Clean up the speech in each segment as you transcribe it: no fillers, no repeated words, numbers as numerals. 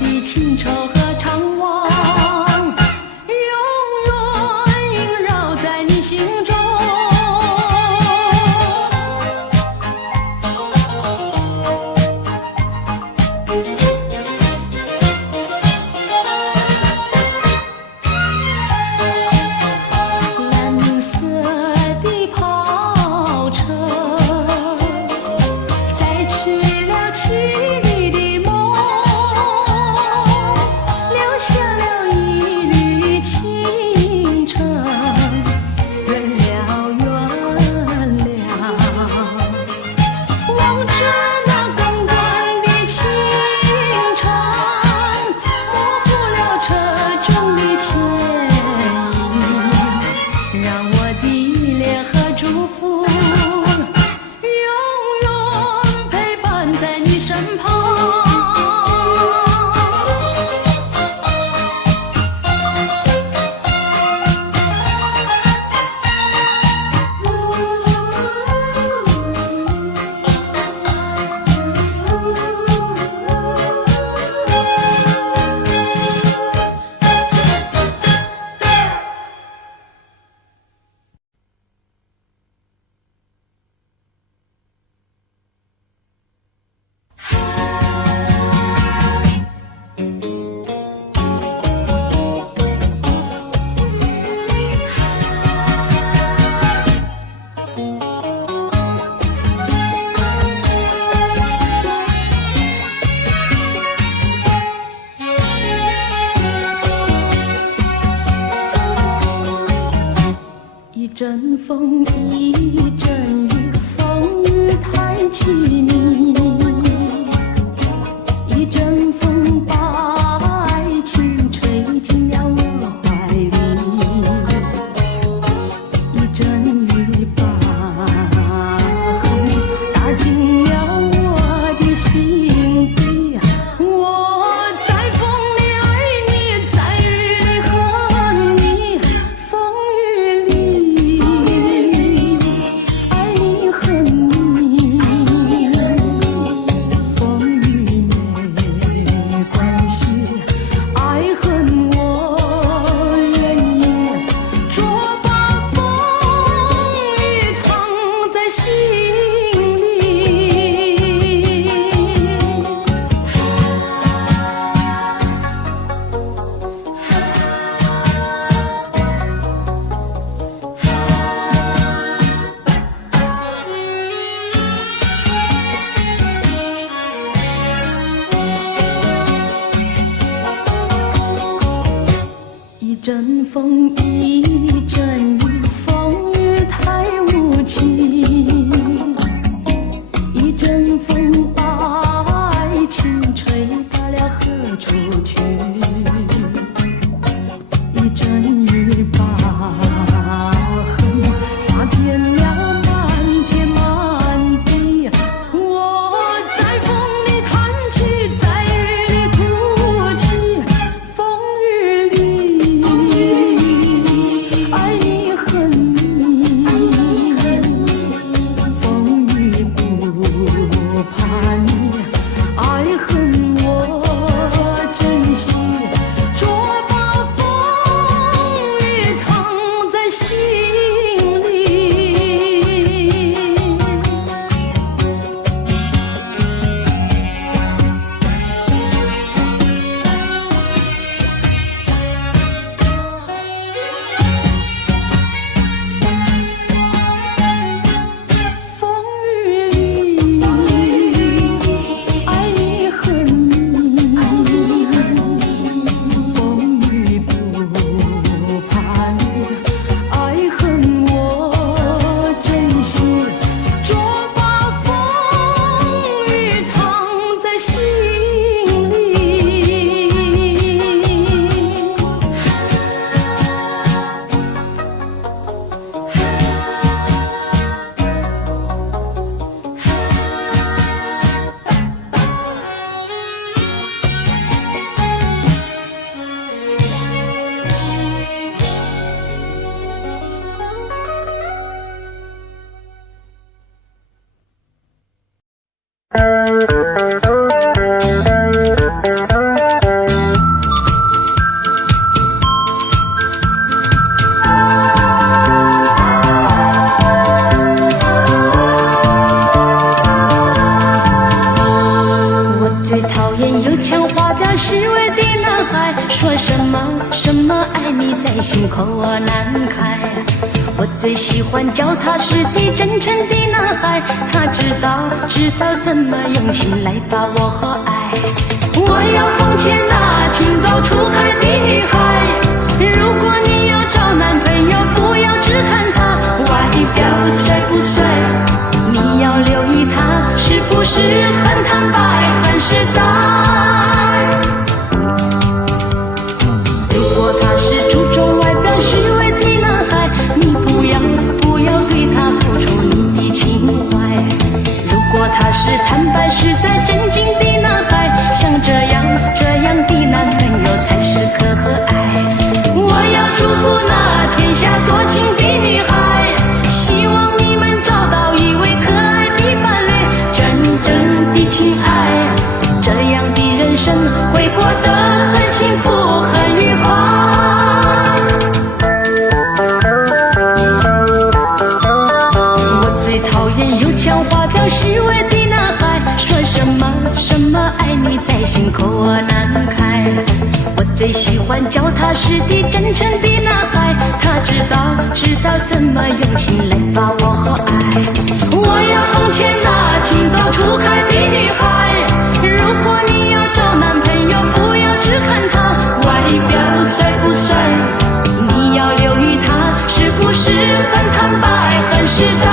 的情愁何常忘，永远萦绕在你心中。蓝色的跑车载去了凄厉的梦，留下了一缕青春，远了远了，望着那滚滚的青春，模糊了车中的牵引，让我的依恋和祝福永远陪伴在你身旁。一阵风，一阵雨，风雨太凄迷。一阵风把爱情吹进了我怀里，一阵雨把恨打进了我的心底。我在风里爱你，在雨里恨你，风雨里爱你恨你，风雨没关系，爱恨我愿意，捉把风雨藏在心里。一阵风，一阵雨，风雨太无情。一阵风把爱情吹到了何处去？一阵雨把恨洒遍了满天满地。我在风里弹起，在雨里哭泣，风雨里男孩，说什么爱你在心口难开。我最喜欢脚踏实地真诚的男孩，他知道怎么用心来把我爱。我要奉劝那情窦初开的女孩，如果你要找男朋友，不要只看他外表帅不帅，你要留意他是不是很坦白很实在。如果他是注重外表虚伪的男孩，你不要对他付出你的情怀。如果他是坦白实在真经的男孩，像这样的男朋友才是可爱。我要祝福那天下多情的女孩，希望你们找到一位可爱的伴侣，真正的情爱，这样的人生会过得很幸福很愉快。我最讨厌有腔滑调虚伪的男孩，说什么爱你在心口难开。我最喜欢脚踏实地真诚的男孩，他知道怎么用心来把我爱。我要奉劝那情窦初开的女孩，如果你要找男朋友，不要只看他外表帅不帅，你要留意他是不是很坦白很实在。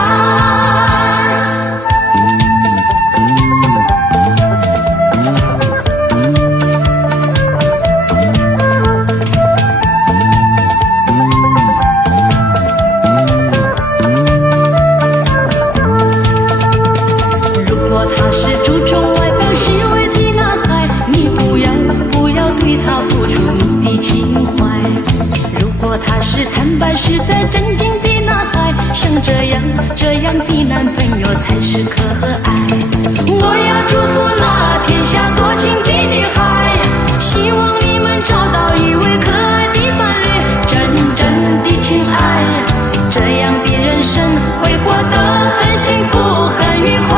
注重外表虚伪的男孩，你不要对他付出你的情怀。如果他是坦白实在真经的男孩，像这样的男朋友才是可爱。我要祝福那天下多情的女孩，希望你们找到一位可爱的伴侣，真正的情爱，这样的人生会过得很幸福很愉快。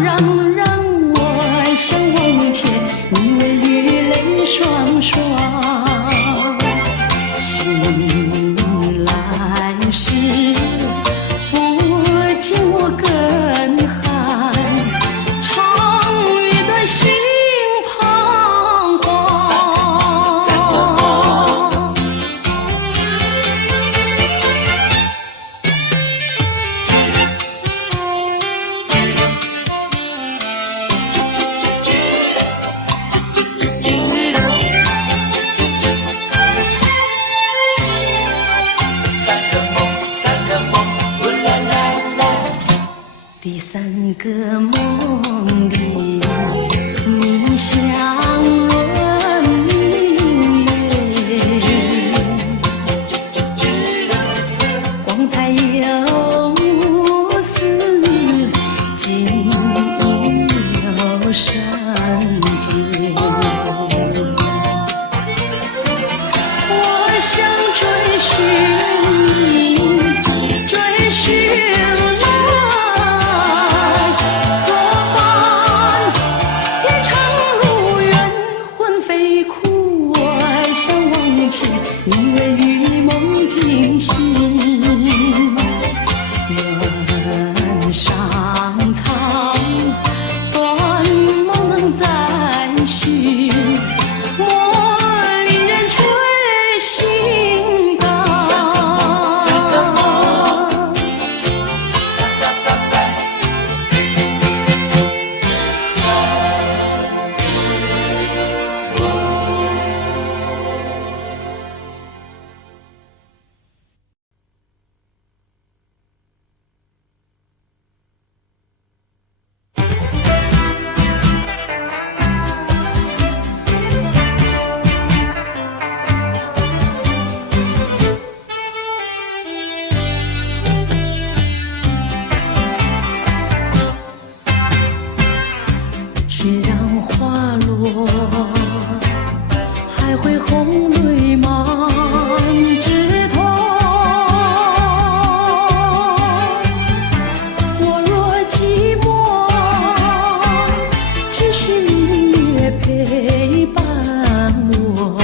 让我想往前，你为绿泪双双。醒来时，不见我更寒，长雨的心彷徨。第三个梦里，你香润明月，光彩又似锦有山间。我想追寻你，追寻因为与梦惊醒，人上苍，断梦能再续，莫令人吹心肝。雪让花落，还会红泪满枝头。我若寂寞，只需明月陪伴我。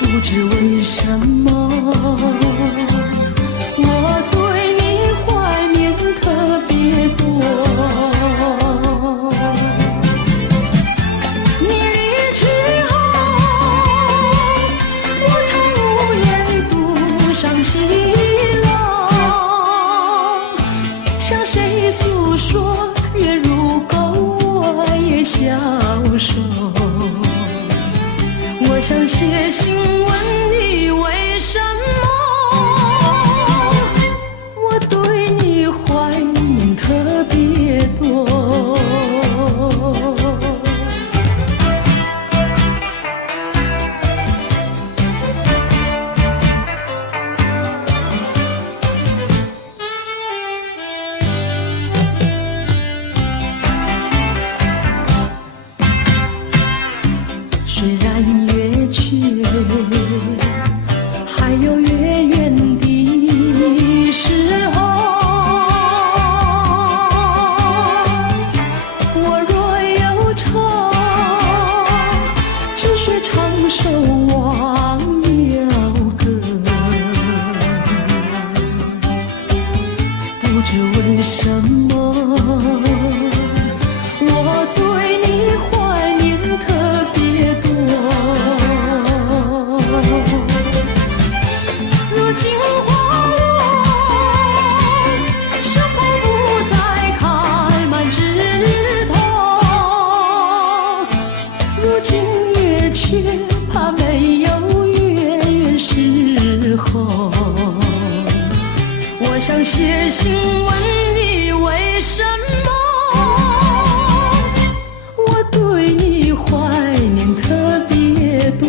不知为什么，我对你怀念特别多。你离去后，我常无言独伤心了。向谁诉说，月如钩，我也消瘦。我想写信问你为什么，我对你怀念特别多。虽然月缺，还有月圆的时候。我若忧愁，只需唱首忘忧歌。不知为什么，我对你怀念特别多。如今花落，山坡不再开满枝头。如今月缺，怕没有月圆时候。我想写信问你为什么，我对你怀念特别多。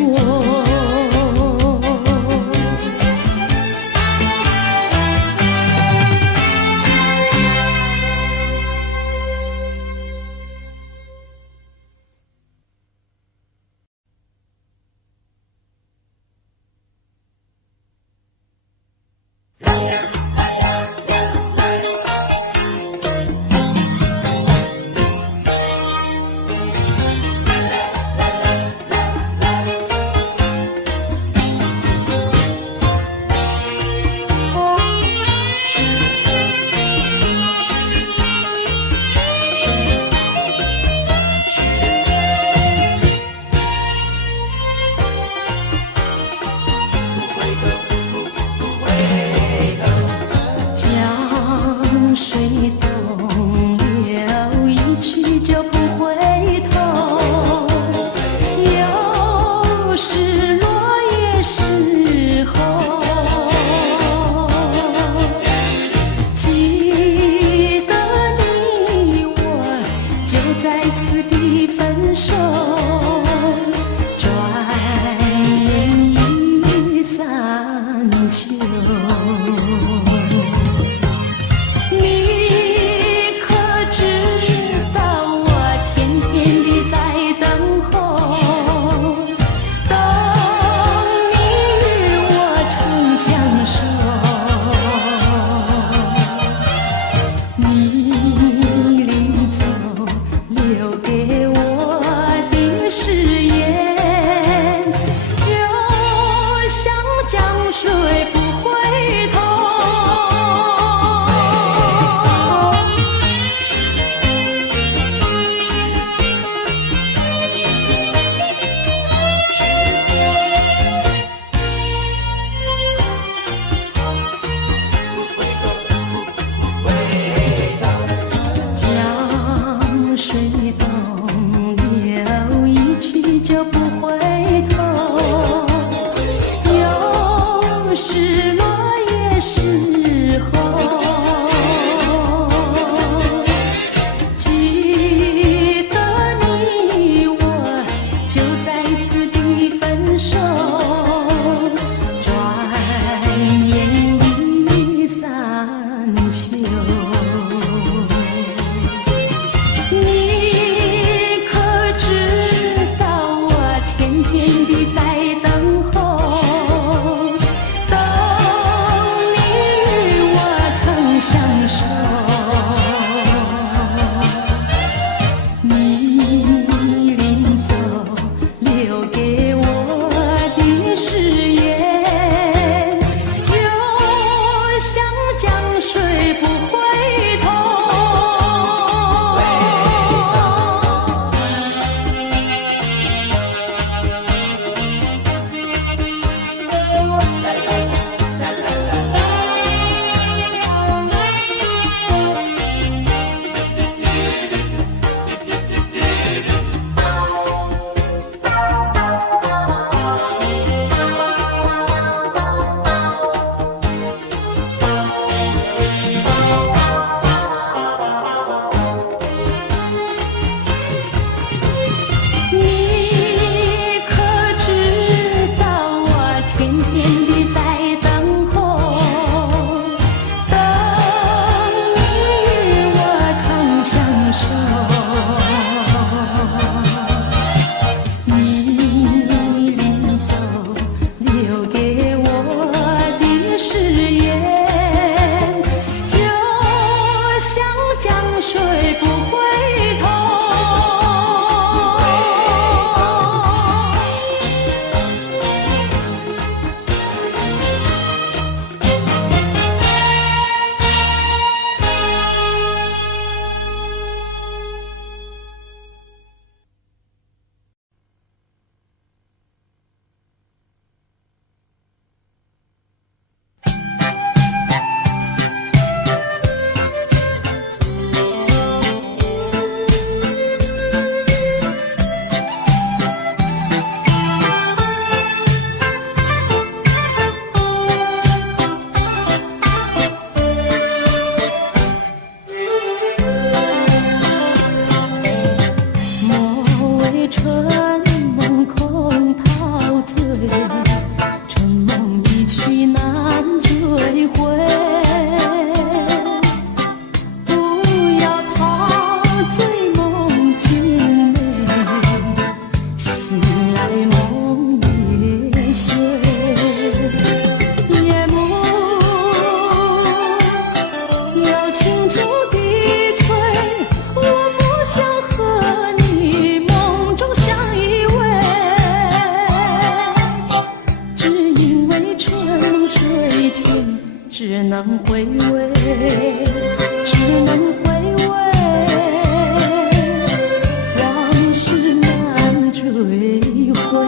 要轻轻低垂，我不想和你梦中相依偎，只因为春梦水天，只能回味，只能回味，往事难追回。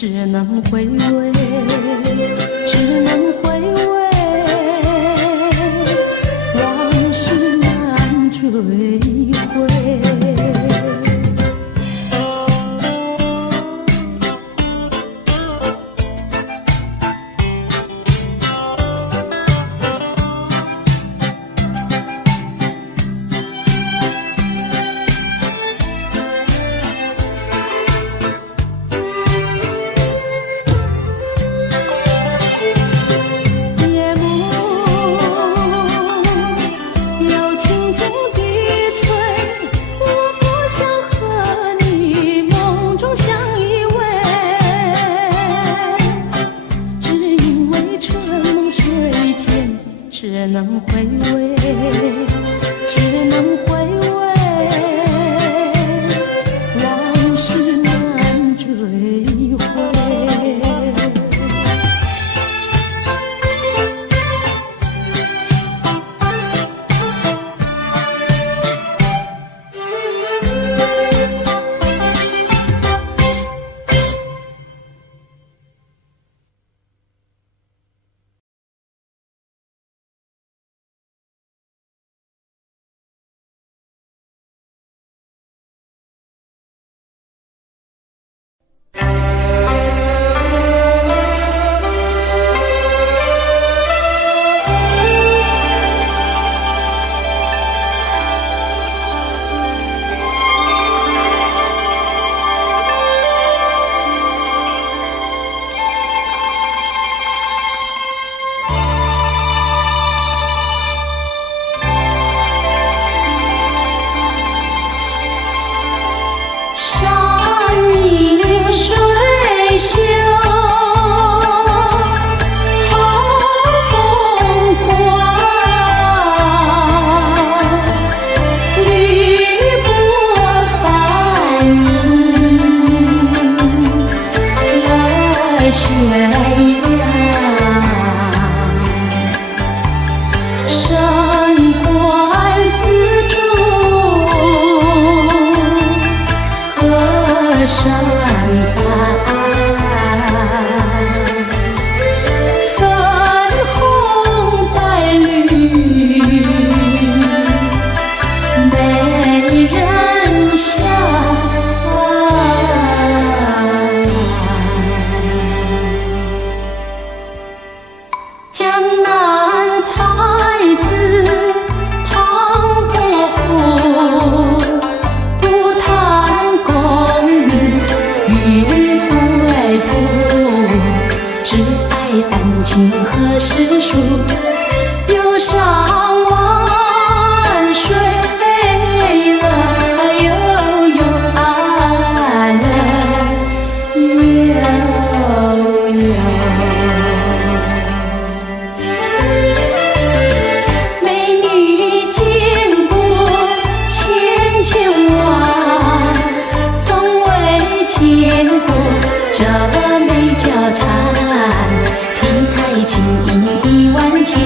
只能回味，只能回味，往事难追回。只能回味，只能回味，往事难追回。这美交缠，体态轻盈的万千。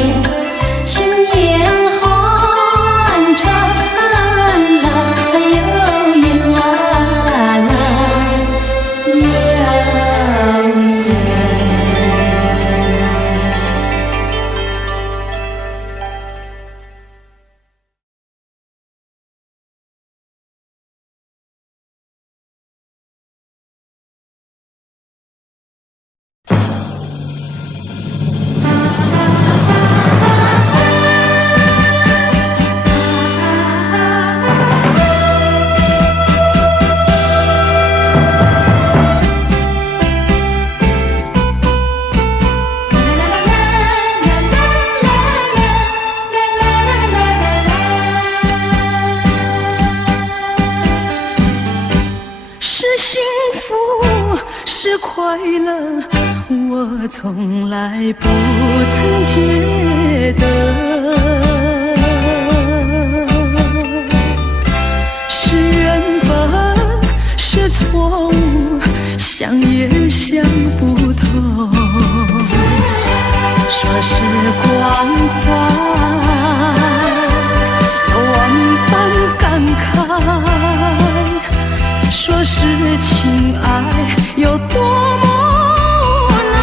乐，我从来不曾觉得是缘分，是错误，想也想不透。说时光快，万般感慨，说是情爱有多么难，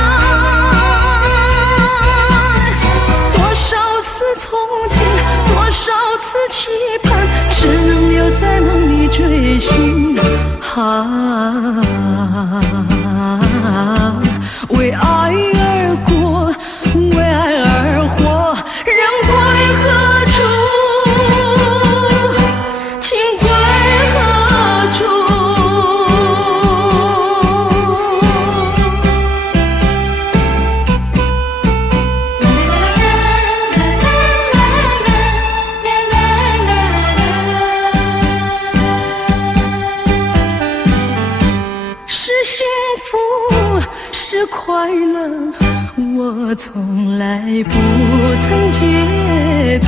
多少次憧憬，多少次期盼，只能留在梦里追寻。为爱而过，为爱而活，人归何处？情归何处？是幸福，是快乐，我从来不曾觉得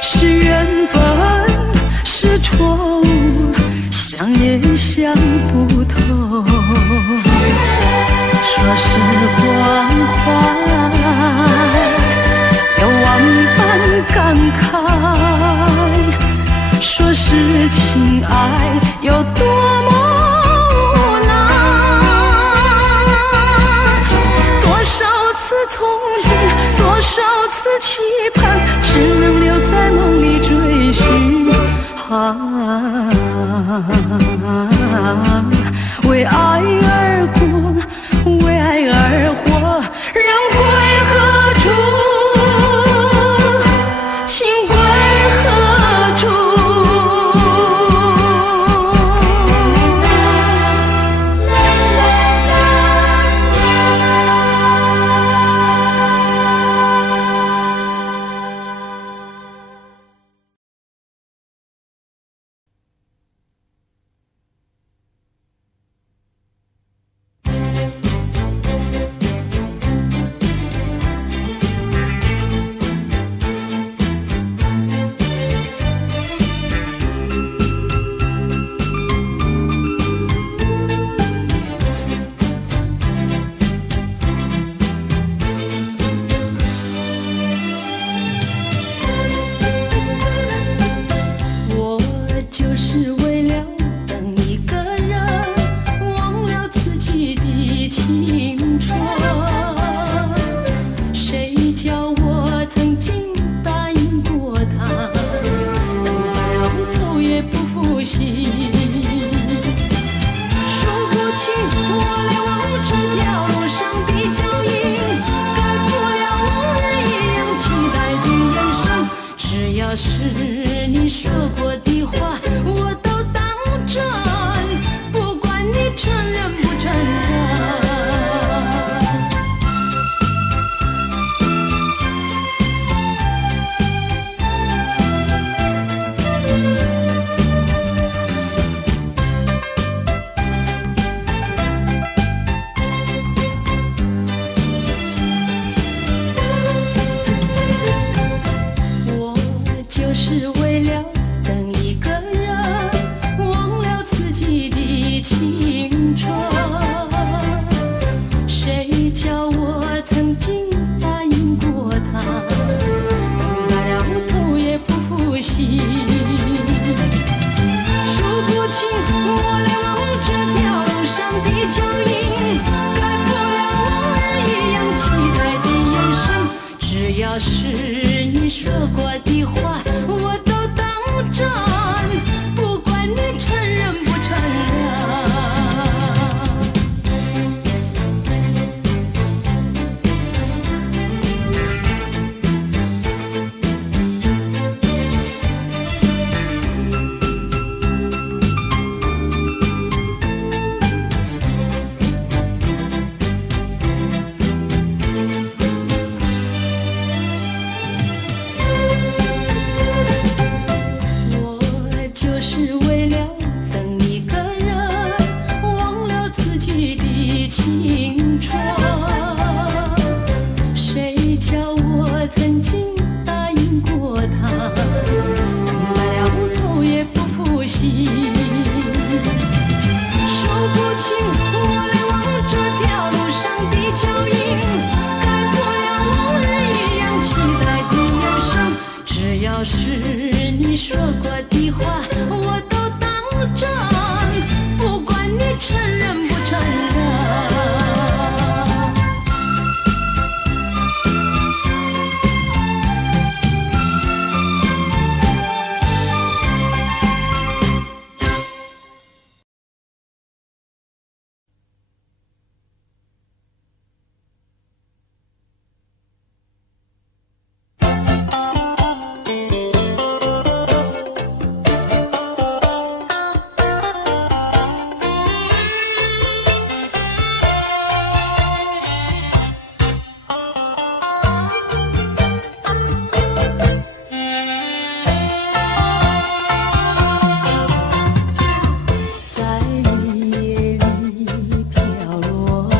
是缘分，是错误，想也想不透。说时光快，有万般感慨，说是情爱有多么难，多少次憧憬，多少次期盼，只能留在梦里追寻。为爱而过，为爱而活，人归何处？情归何处？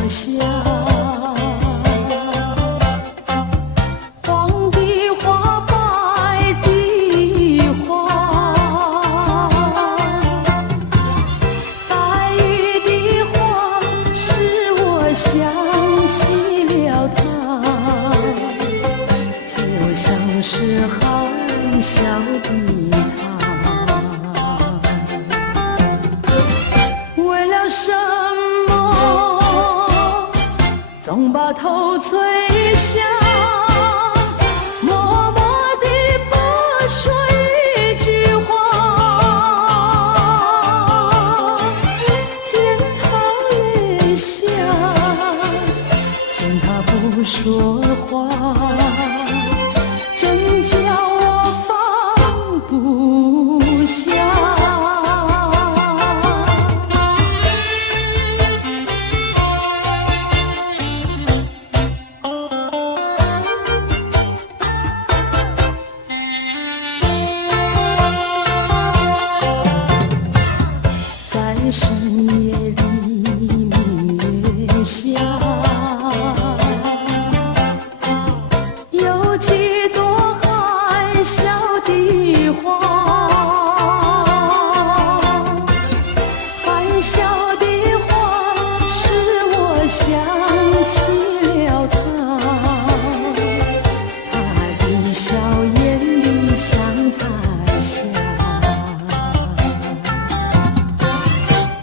下。黄的花，白的花，白玉的花，使我想起了他，就像是含笑的他。为了什么总把头垂下，默默地不说一句话，见他泪下，见他不说话，真叫我放不下。在深夜里，明月下，有几朵含笑的花，含笑的花使我想起了他，他的笑眼里像彩霞，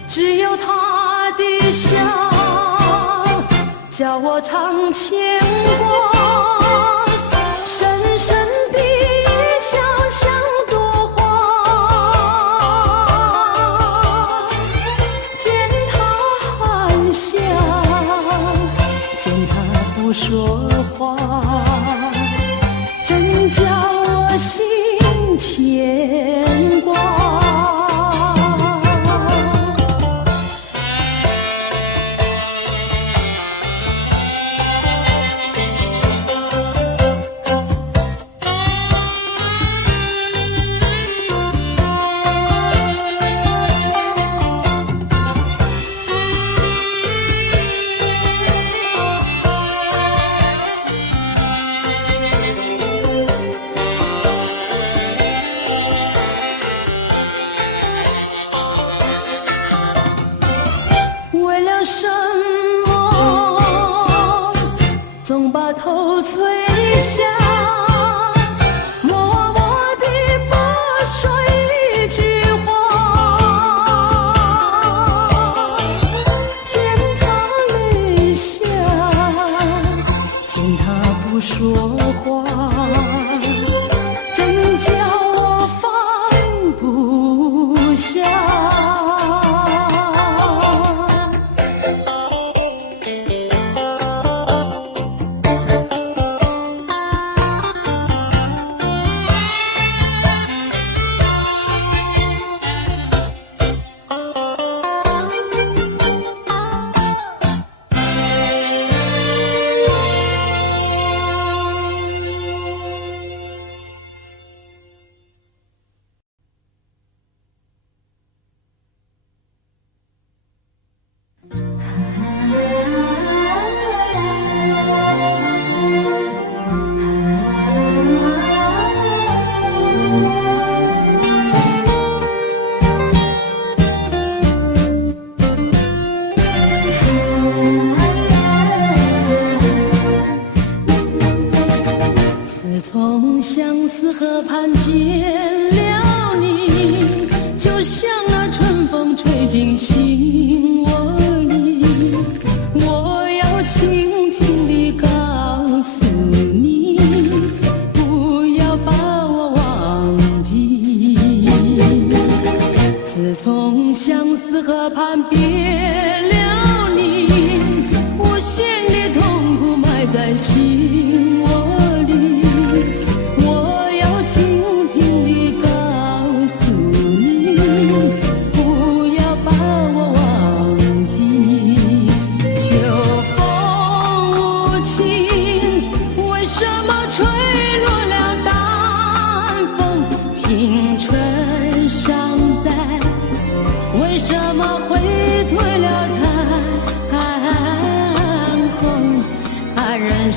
只有他的笑叫我常牵挂，深深的一笑像朵花，见他含笑，见他不说话，真叫我心牵挂。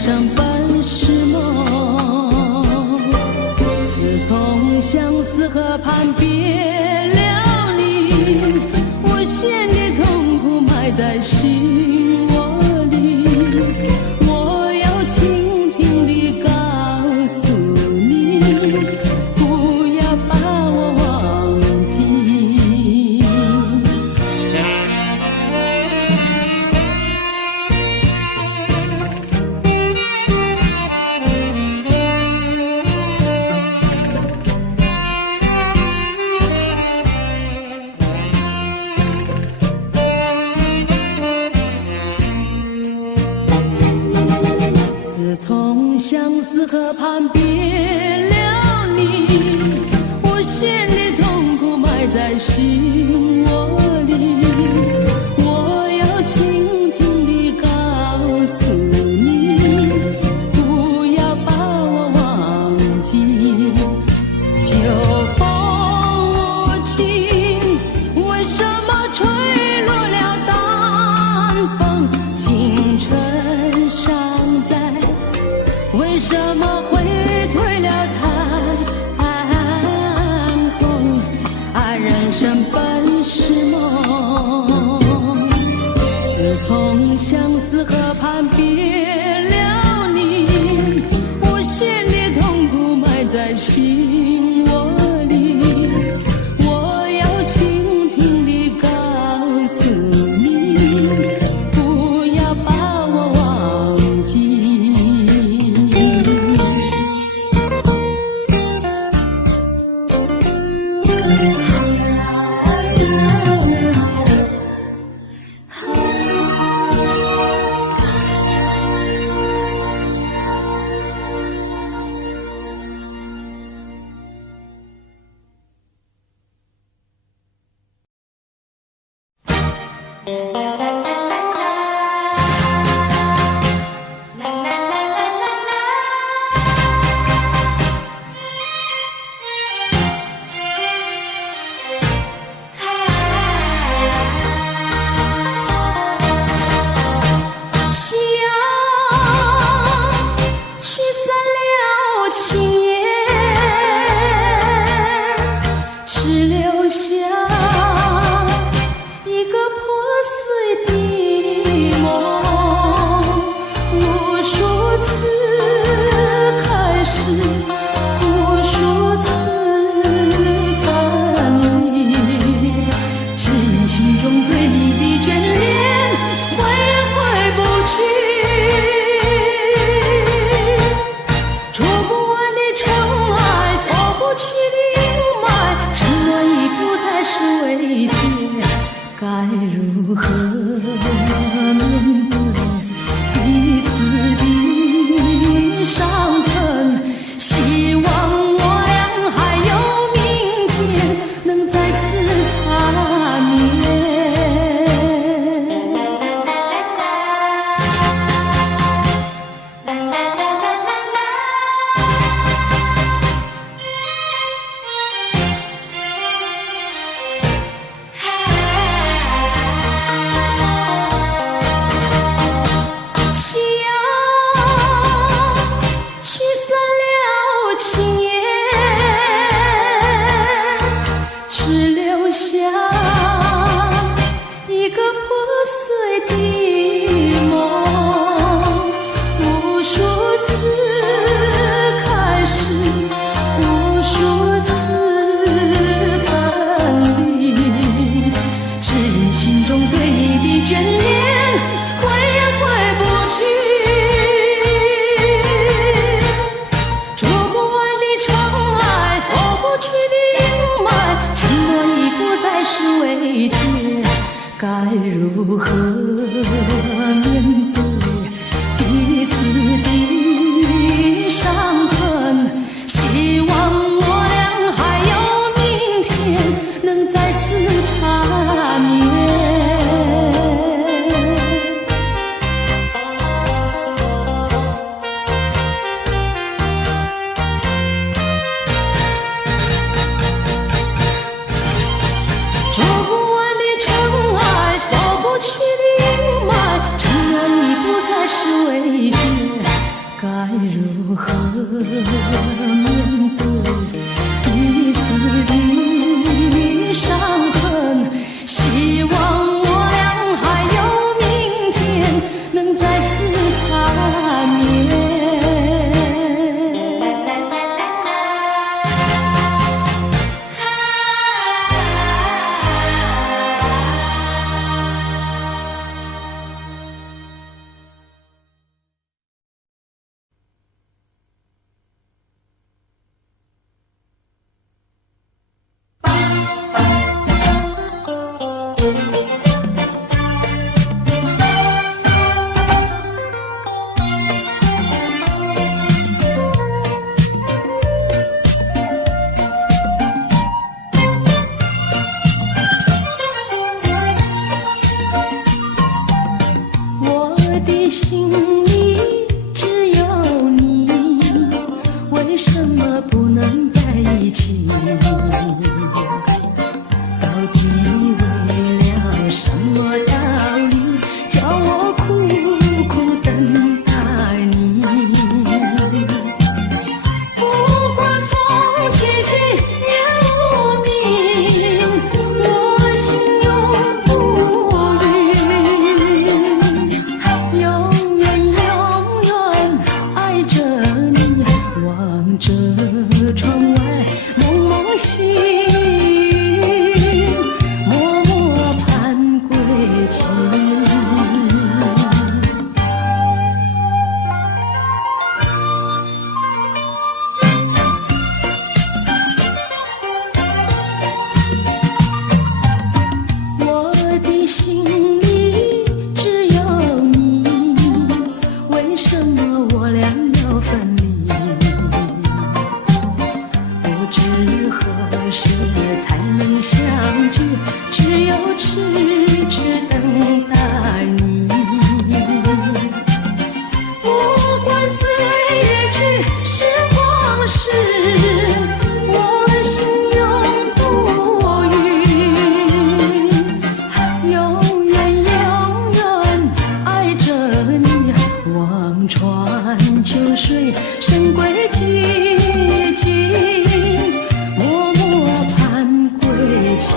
生本是梦。自从相思河畔别了你，我心的痛苦埋在心窝里。我要轻轻地告诉你，不要把我忘记。自从相思河畔别了你，我心的痛苦埋在心窝里。我要轻轻地告诉你，不要把我忘记。秋风无情，为什么吹落了淡风？青春尚在，为什么会退了残红？人生本是梦。自从相思河畔别了你，我心的痛苦埋在心窝里。我要轻轻地告诉你，不要把我忘记。如何面对彼此的伤痕？希望我俩还有明天，能再次缠绵。心里只有你，为什么不能在一起？到底为了什么道理，叫我苦苦等待你？不管风起起夜无明，我心永不渝。永远爱着你，望着窗外蒙蒙星，默默盼归期。我的心里只有你，为什么我俩要分离？不知何时才能相聚，只有痴痴等待你。不管岁月去，时光逝，我心永不渝。永远爱着你，望穿秋水，神归寂静，默默盼归期。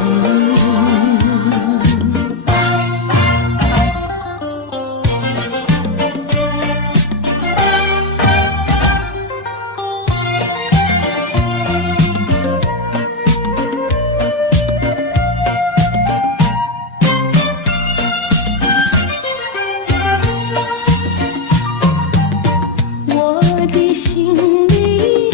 我的心里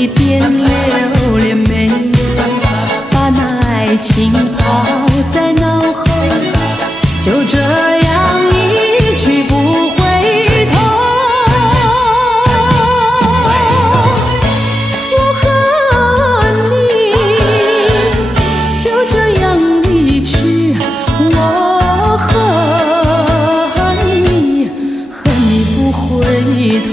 一点留恋没有？把那爱情抛在脑后，就这样一去不回头。我和你就这样离去，我和你不回头。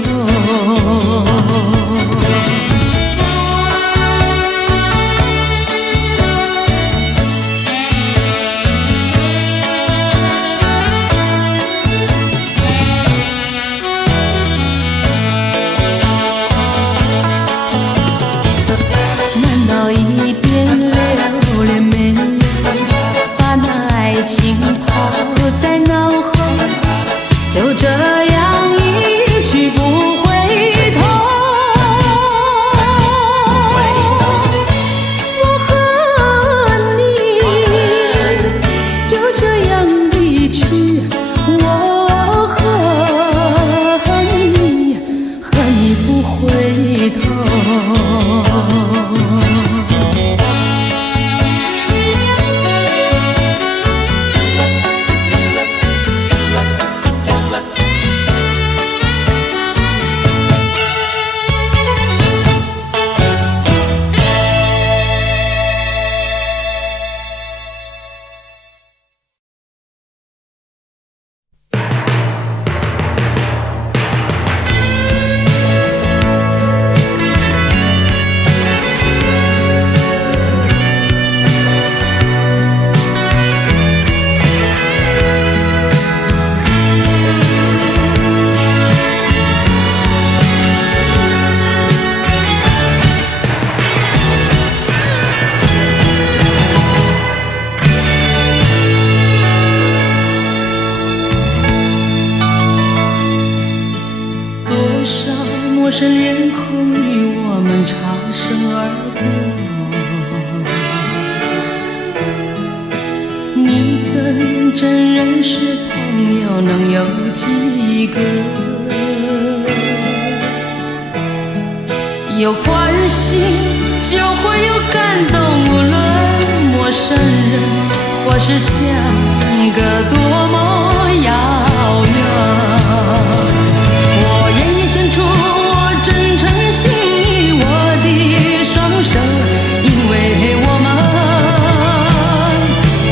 陌生脸孔与我们擦身而过，你怎真认识朋友能有几个？有关心就会有感动，无论陌生人或是相隔多么遥远。我愿意献出我真诚心意，我的双手，因为我们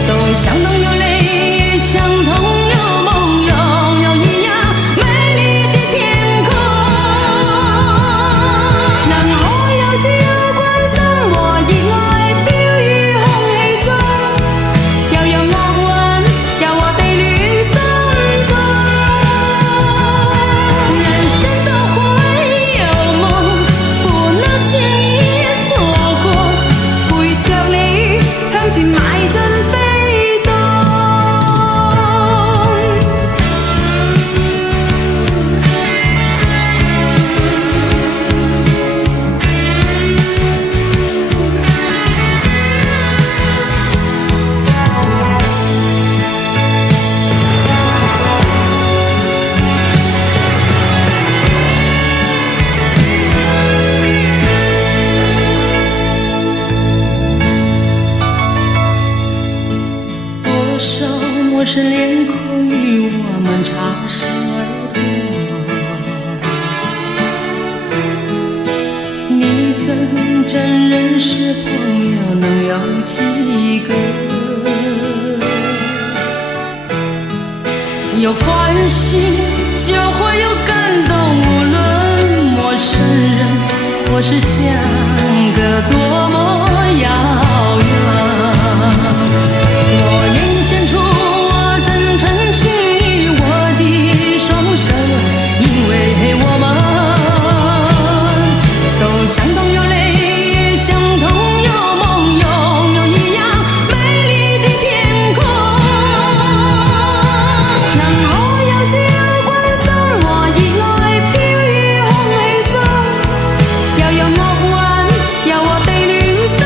都相同有泪，相同有梦，拥有一样美丽的天空。能可有自由關心和熱愛飄於空氣中，又有惡運柔和地戀心中。人生都會有夢，不能輕易錯過，陪着你向前邁進飛縱。多少陌生臉孔與我們擦身而過，你怎真認識朋友能有幾個？有關心就會有感動，無論陌生人或是相隔多麼遙遠。我願意獻出我真誠心意，我的雙手，因為我們都相同有淚，相同有夢，擁有一樣美麗的天空。能可有自由關心和熱愛飄於空氣中，又有惡運柔和地戀心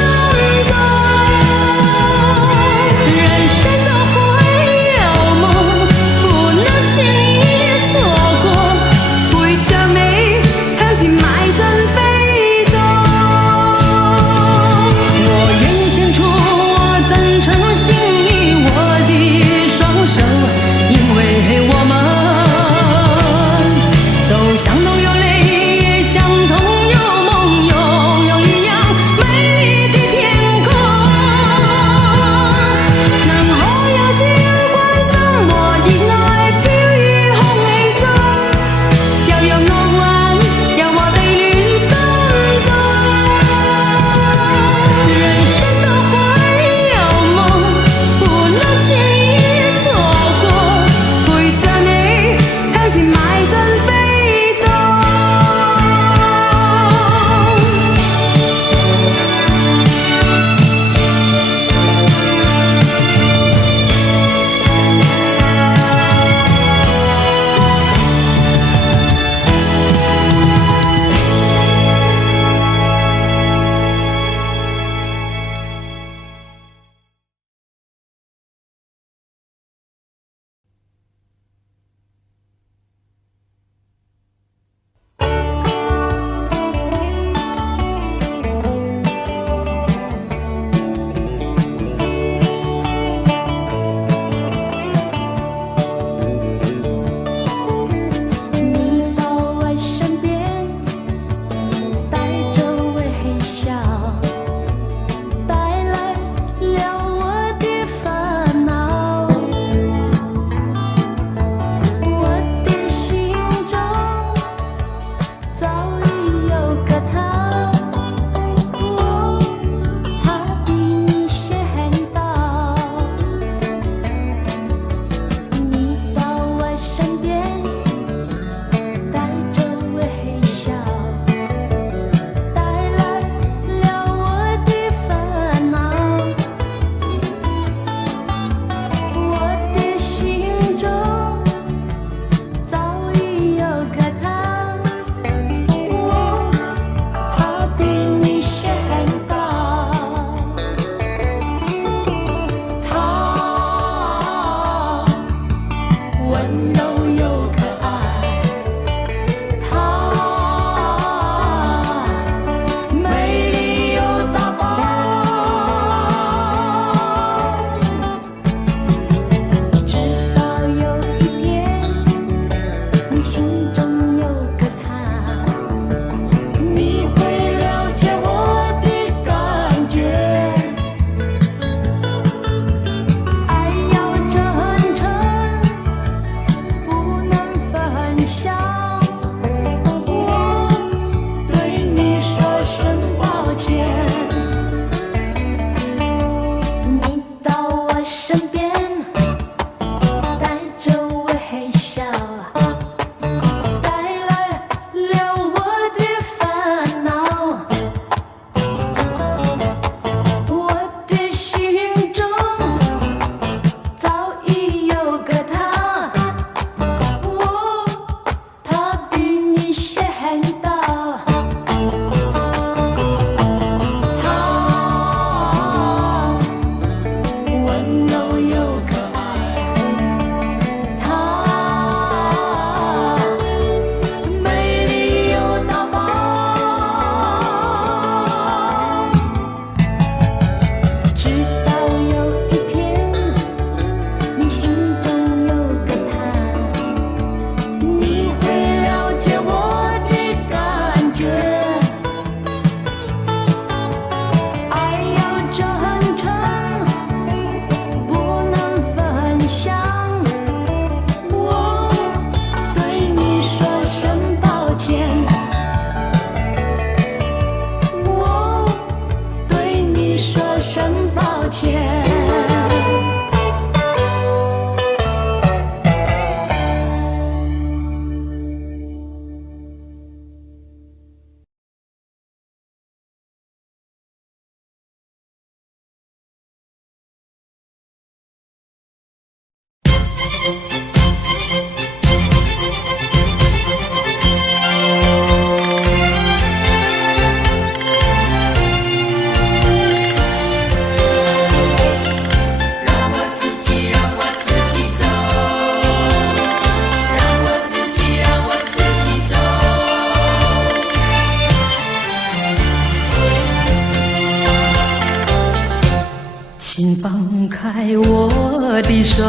开我的手，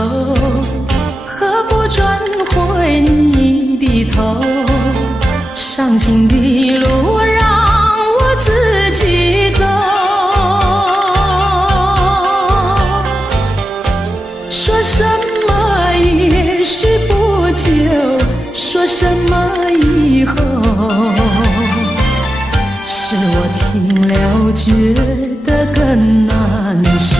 何不转回你的头？伤心的路让我自己走。说什么也许不久，说什么以后，是我听了觉得更难受。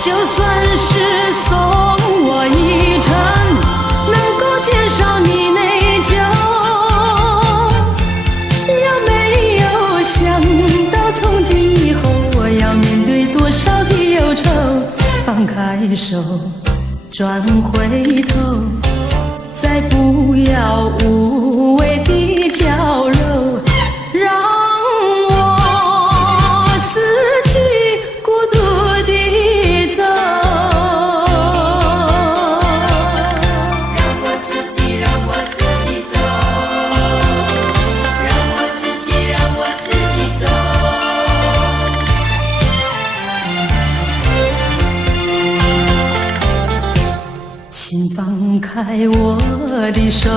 就算是送我一程，能够减少你内疚，有没有想到从今以后我要面对多少的忧愁？放开手，转回头，再不要无谓的娇柔，让我自己孤独地走。让我自己走，让我自己走。请放开我的手，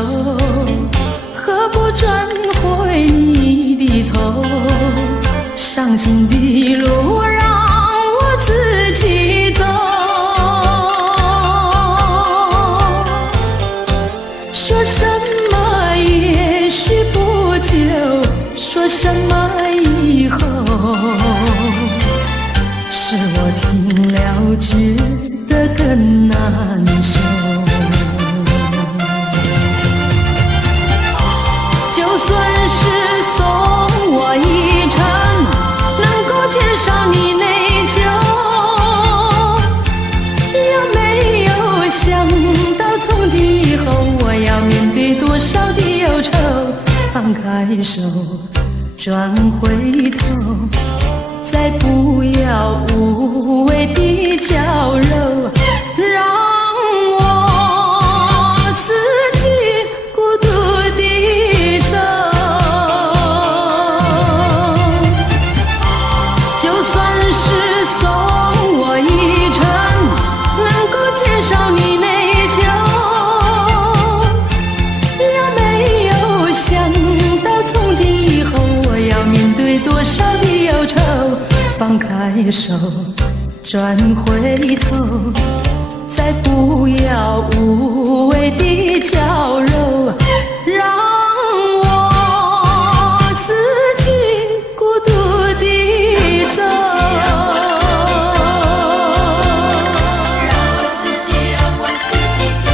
何不转回你的头？伤心的路让我自己走。说什么也许不久，说什么以后，是我听了觉得更难受。就算是送我一程，能够减少你内疚，有没有想到从今以后我要面对多少的忧愁？放开手，转回头，再不要无谓的娇柔，让我自己孤独地走。就算是送我一程，能够减少你内疚，有没有想到从今以后我要面对多少的忧愁？放开手，转回头，再不要无谓的娇柔，让我自己孤独地走。让我自己走。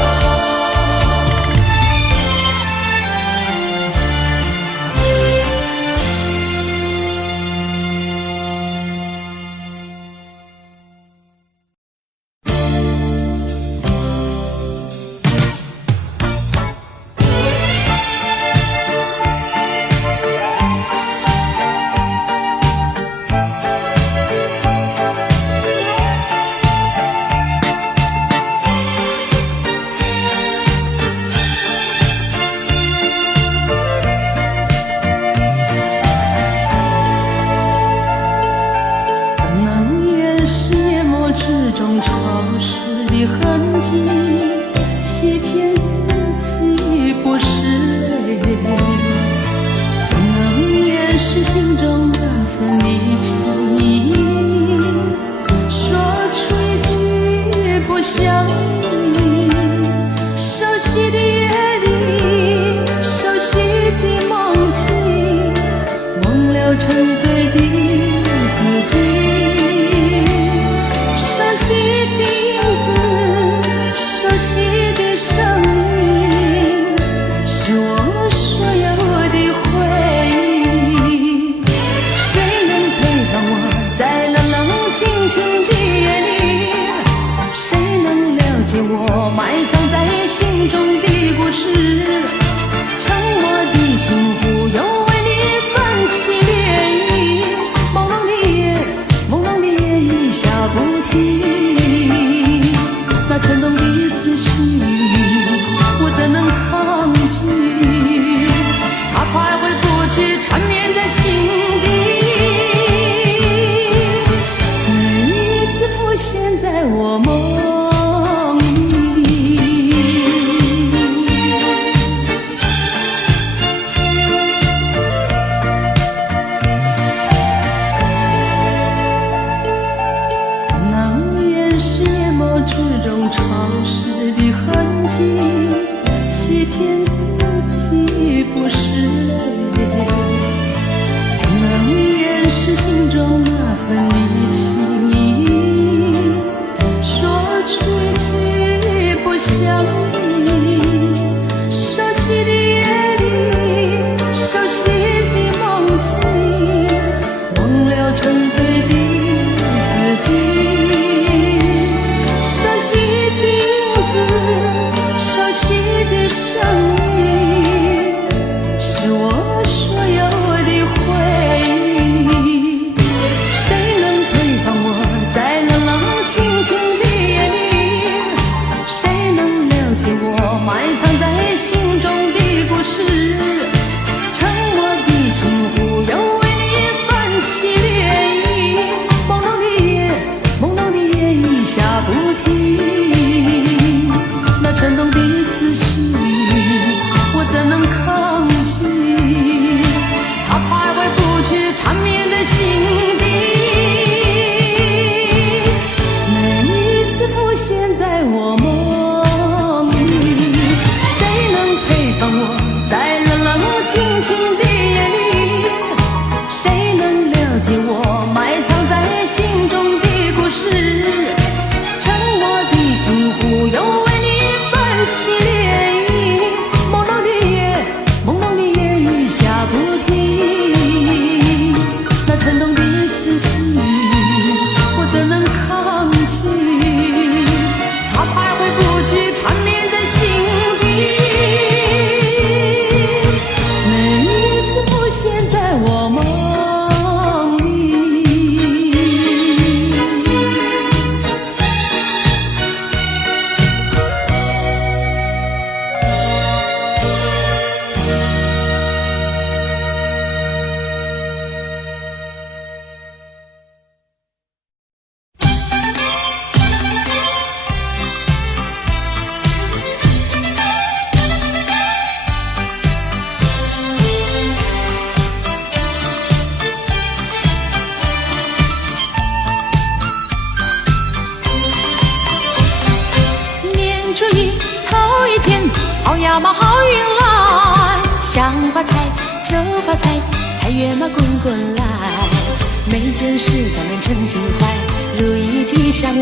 之中潮湿的痕迹，欺骗自己不是泪，怎能掩饰心中那份离情？说出一句不想你，熟悉的夜里，熟悉的梦境，梦了沉醉的自己。熟悉的影子，熟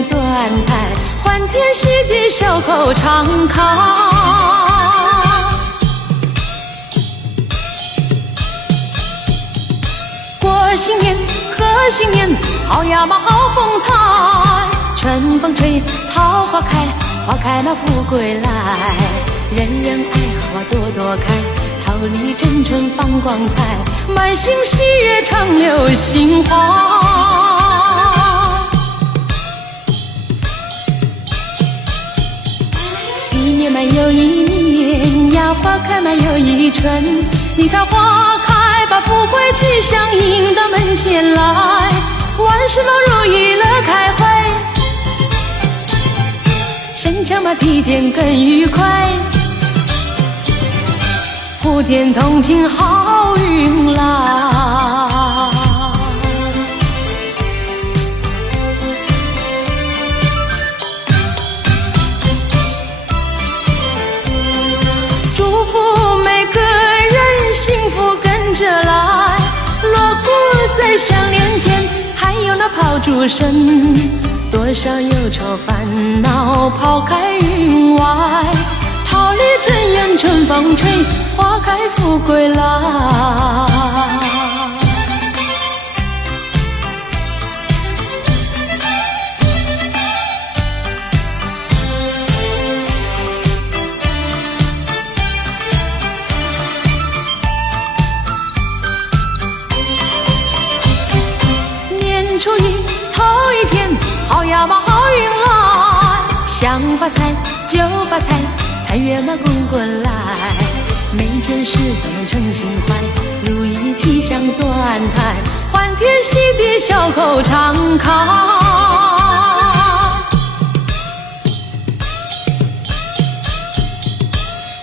断台，欢天喜地笑口常开。过新年贺新年，好呀嘛好风采，春风吹，桃花开，花开那富贵来，人人爱花朵朵开，桃李争春放光彩，满心喜悦常流杏花。一年满又一年呀，花开满又一春，你看花开把富贵吉祥迎到门前来，万事都如意乐开怀，身强马体健更愉快，普天同庆好运来。祝福每个人幸福跟着来，锣鼓在响连天，还有那炮竹声，多少忧愁烦恼抛开云外，桃李争艳春风吹，花开富贵来。年初一头一天，好呀嘛好运来，想发财就发财，财源嘛滚滚来，每件事都能称心怀，如意吉祥断台，欢天喜地笑口常开。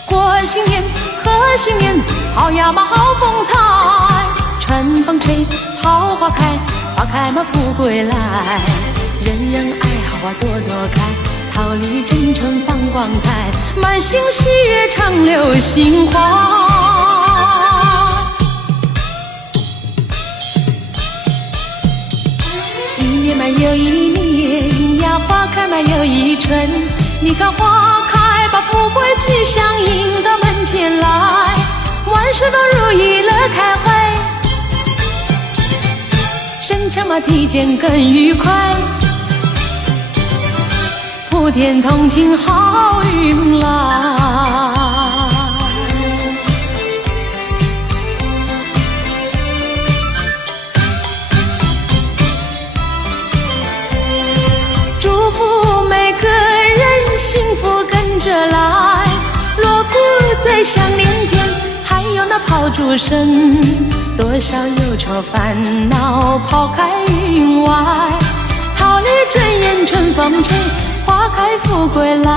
过新年贺新年，好呀嘛好风采，春风吹，桃花开，花开嘛富贵来，人人爱花朵朵开，桃李争春放光彩，满心喜悦常流杏花。一年满又一年呀，花开满又一春，你看花开把富贵吉祥迎到门前来，万事都如意乐开怀，身强马体健更愉快，普天同庆好运来。祝福每个人幸福跟着来，锣鼓在响连天，还有那炮竹声，多少忧愁烦恼抛开云外，桃李争艳春风吹，花开富贵来。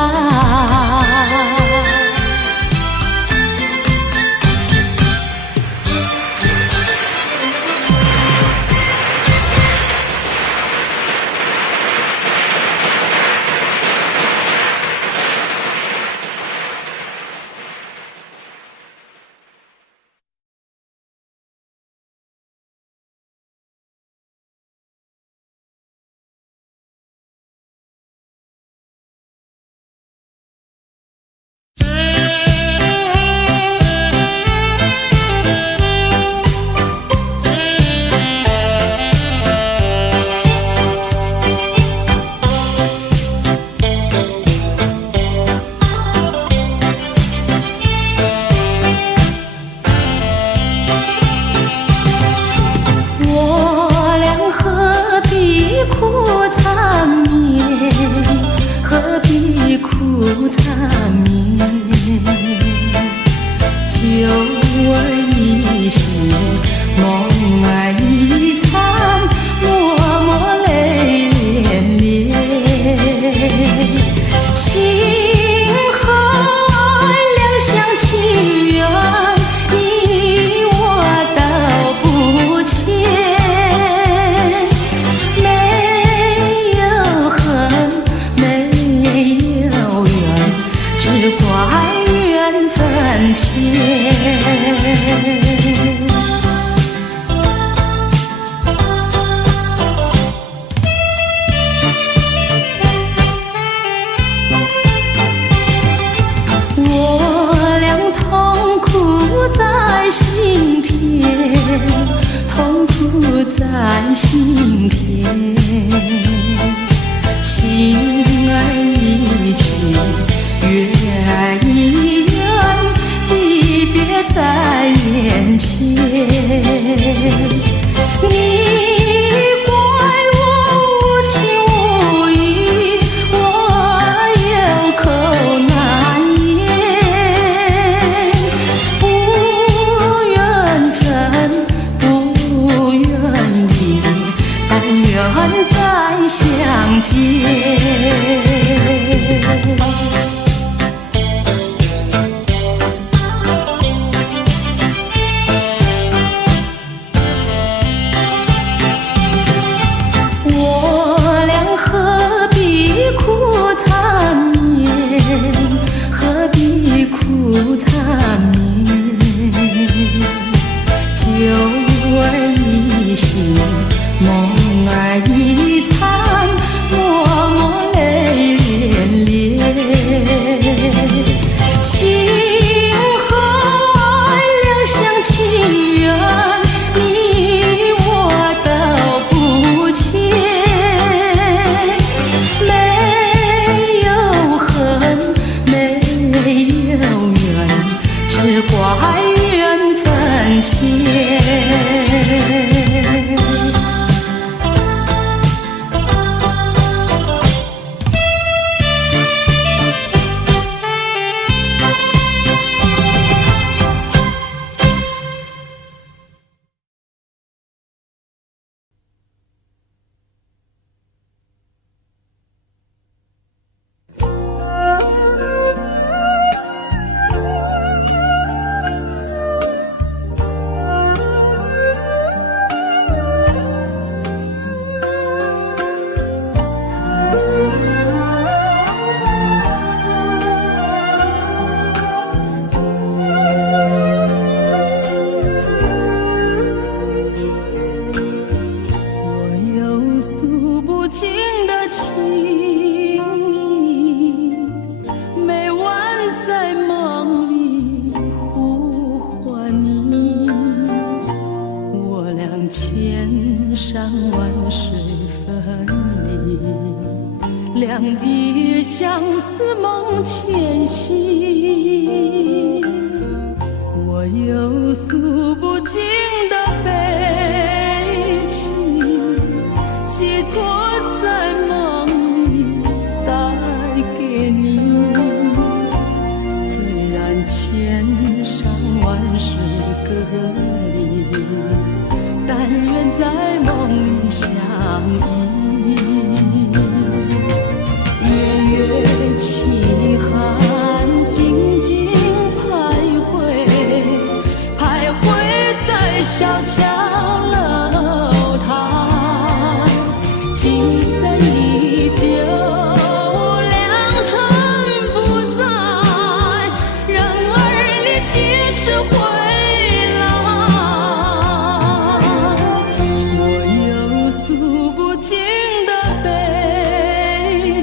在心田，心儿一去，月儿一圆，离别在眼前。你怪我无情无义，我有口难言，不愿真，不愿意，但愿再相见。我俩何必苦缠绵，何必苦缠绵，酒儿一醒，梦儿一残，默默泪涟涟。情海两厢情愿，你我都不欠，没有恨，没有怨，只怪缘分浅。两地相思梦牵系，我有诉不尽的悲情，寄托在梦里带给你。虽然千山万水隔离，但愿在梦里相依。月凄寒，静静徘徊，徘徊在小桥楼台。景色依旧，良辰不在，人儿离几时回来？我有诉不尽的悲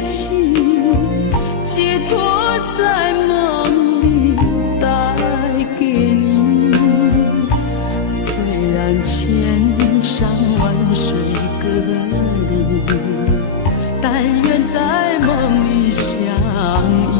情，寄托在梦里带给你。虽然千山万水隔离，但愿在梦里相依。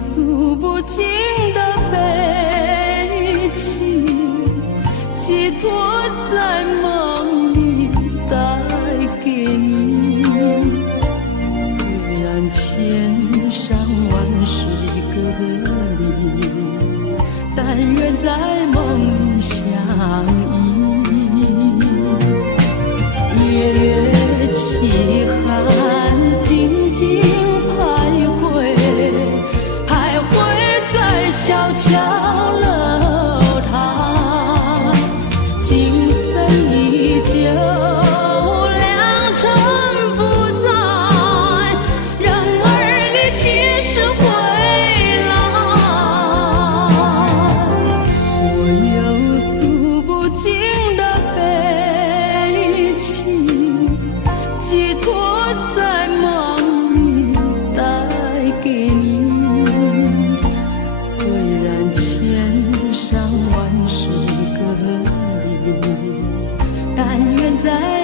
诉不尽的悲情，寄托在梦里带给你。虽然千山万水隔离，但愿在梦里相依。夜月凄寒，静静徘徊，徘徊在小桥楼台。景色依旧，良辰但愿在